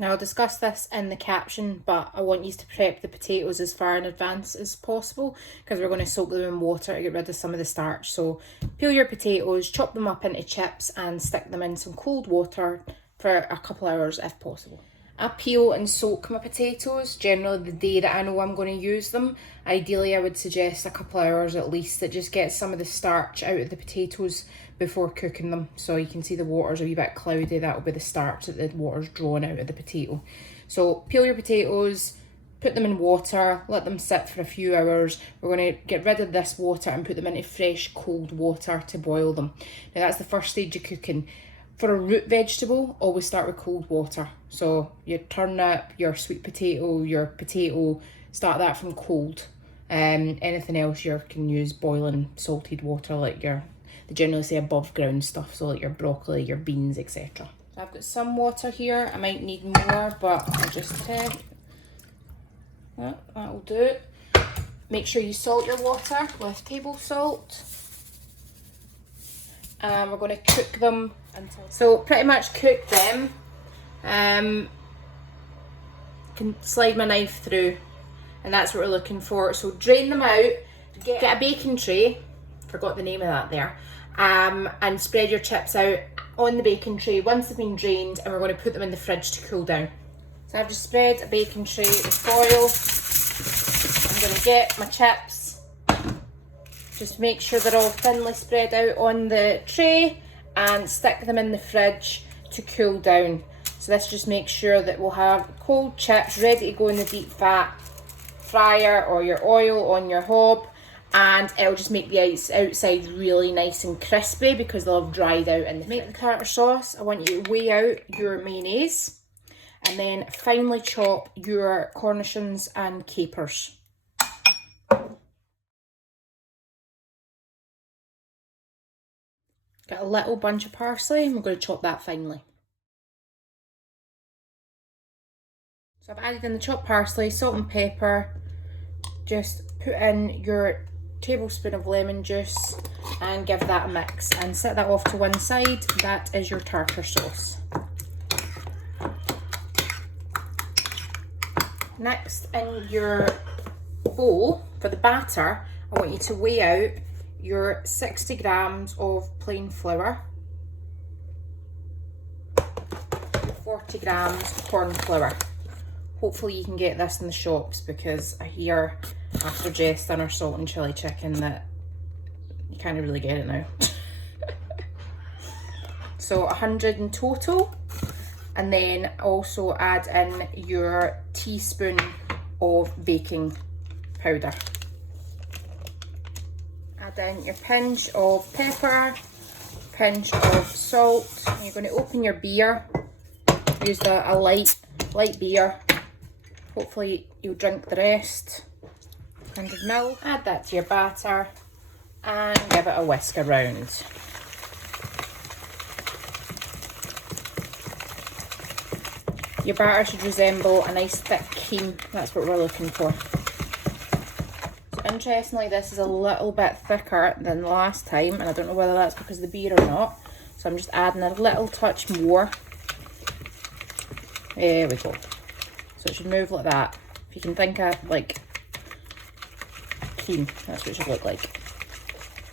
Now I'll discuss this in the caption, but I want you to prep the potatoes as far in advance as possible because we're going to soak them in water to get rid of some of the starch. So peel your potatoes, chop them up into chips and stick them in some cold water for a couple hours if possible. I peel and soak my potatoes generally the day that I know I'm going to use them. Ideally I would suggest a couple hours at least. That just gets some of the starch out of the potatoes before cooking them. So you can see the water's a wee bit cloudy, that'll be the starch that the water's drawn out of the potato. So peel your potatoes, put them in water, let them sit for a few hours. We're going to get rid of this water and put them into fresh cold water to boil them. Now that's the first stage of cooking. For a root vegetable, always start with cold water. So your turnip, your sweet potato, your potato, start that from cold. Anything else you can use boiling salted water, like they generally say above ground stuff, so like your broccoli, your beans, etc. So I've got some water here. I might need more, but I'll just check. Yeah, that'll do. Make sure you salt your water with table salt. And we're going to cook them so pretty much cook them. Can slide my knife through, and that's what we're looking for. So drain them out, get a baking tray, forgot the name of that there, and spread your chips out on the baking tray once they've been drained, and we're going to put them in the fridge to cool down. So I've just spread a baking tray with foil. I'm going to get my chips. Just make sure they're all thinly spread out on the tray and stick them in the fridge to cool down. So this just makes sure that we'll have cold chips ready to go in the deep fat fryer or your oil on your hob, and it'll just make the outside really nice and crispy because they'll have dried out in the fridge. Make the tartare sauce. I want you to weigh out your mayonnaise and then finely chop your cornichons and capers. Got a little bunch of parsley and we're going to chop that finely. So I've added in the chopped parsley, salt and pepper. Just put in your tablespoon of lemon juice and give that a mix and set that off to one side. That is your tartare sauce. Next, in your bowl for the batter, I want you to weigh out your 60 grams of plain flour, 40 grams corn flour. Hopefully you can get this in the shops because I hear after Jess done our salt and chilli chicken that you can't really get it now. So 100 in total, and then also add in your teaspoon of baking powder. Add in your pinch of pepper, pinch of salt. And you're going to open your beer. Use a light beer. Hopefully you'll drink the rest. 100 ml. Add that to your batter and give it a whisk around. Your batter should resemble a nice thick cream. That's what we're looking for. Interestingly, this is a little bit thicker than the last time, and I don't know whether that's because of the beer or not, so I'm just adding a little touch more. There we go. So it should move like that. If you can think of like cream, that's what it should look like.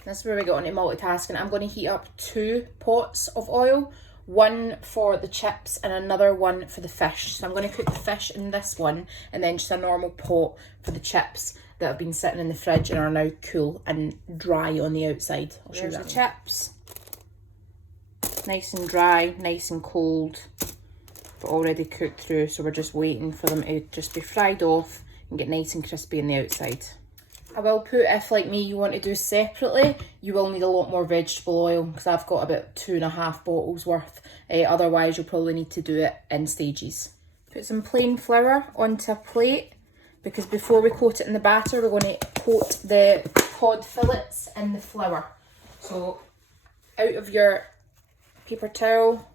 This is where we go into multitasking. I'm going to heat up 2 pots of oil, one for the chips and another one for the fish. So I'm going to cook the fish in this one, and then just a normal pot for the chips that have been sitting in the fridge and are now cool and dry on the outside. I'll show you the chips. Nice and dry, nice and cold, but already cooked through, so we're just waiting for them to just be fried off and get nice and crispy on the outside. I will put, if like me you want to do separately, you will need a lot more vegetable oil because I've got about 2.5 bottles worth. Otherwise you'll probably need to do it in stages. Put some plain flour onto a plate, because before we coat it in the batter, we're going to coat the cod fillets in the flour. So out of your paper towel,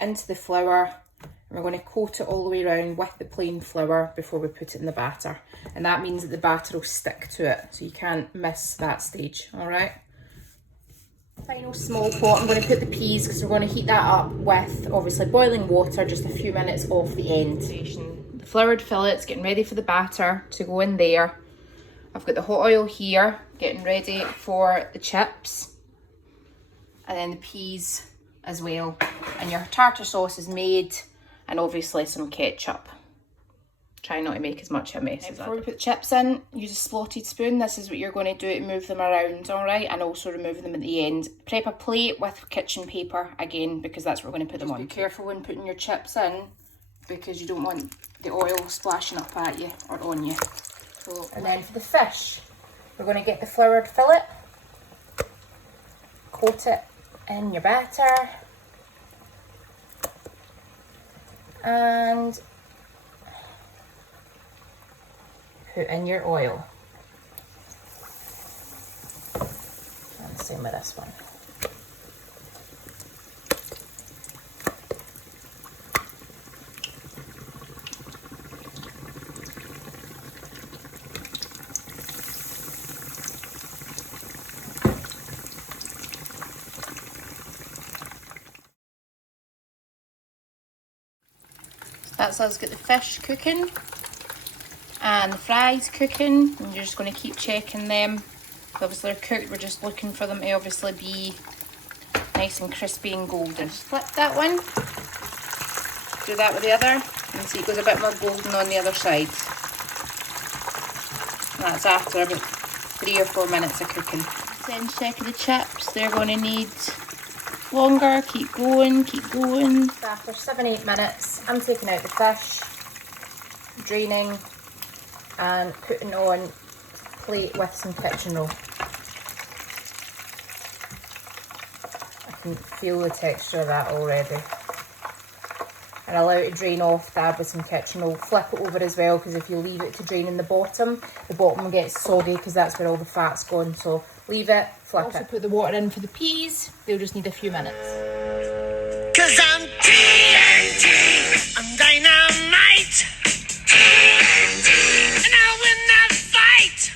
into the flour, and we're going to coat it all the way around with the plain flour before we put it in the batter. And that means that the batter will stick to it, so you can't miss that stage, all right? Final small pot, I'm going to put the peas because we're going to heat that up with obviously boiling water, just a few minutes off the end. The floured fillets, getting ready for the batter to go in there. I've got the hot oil here, getting ready for the chips. And then the peas as well. And your tartar sauce is made, and obviously some ketchup. Try not to make as much of a mess as that. Before we put the chips in, use a slotted spoon. This is what you're going to do to move them around, alright? And also remove them at the end. Prep a plate with kitchen paper, again, because that's what we're going to put them on. Be careful when putting your chips in, because you don't want the oil splashing up at you or on you. So, and then for the fish, we're going to get the floured fillet, coat it in your batter, and put in your oil. And the same with this one. That's us get the fish cooking and the fries cooking, and you're just going to keep checking them. Obviously they're cooked, we're just looking for them to obviously be nice and crispy and golden. Just flip that one, do that with the other, and see it goes a bit more golden on the other side. And that's after about 3 or 4 minutes of cooking. Then check the chips, they're going to need longer. Keep going, keep going. After 7-8 minutes, I'm taking out the fish, draining, and putting on a plate with some kitchen roll. I can feel the texture of that already. And allow it to drain off, dab with some kitchen roll. Flip it over as well, because if you leave it to drain in the bottom gets soggy, because that's where all the fat's gone. So leave it, flip it. Also put the water in for the peas. They'll just need a few minutes. 'Cause I'm TNT, I'm dynamite, TNT, and I win that fight.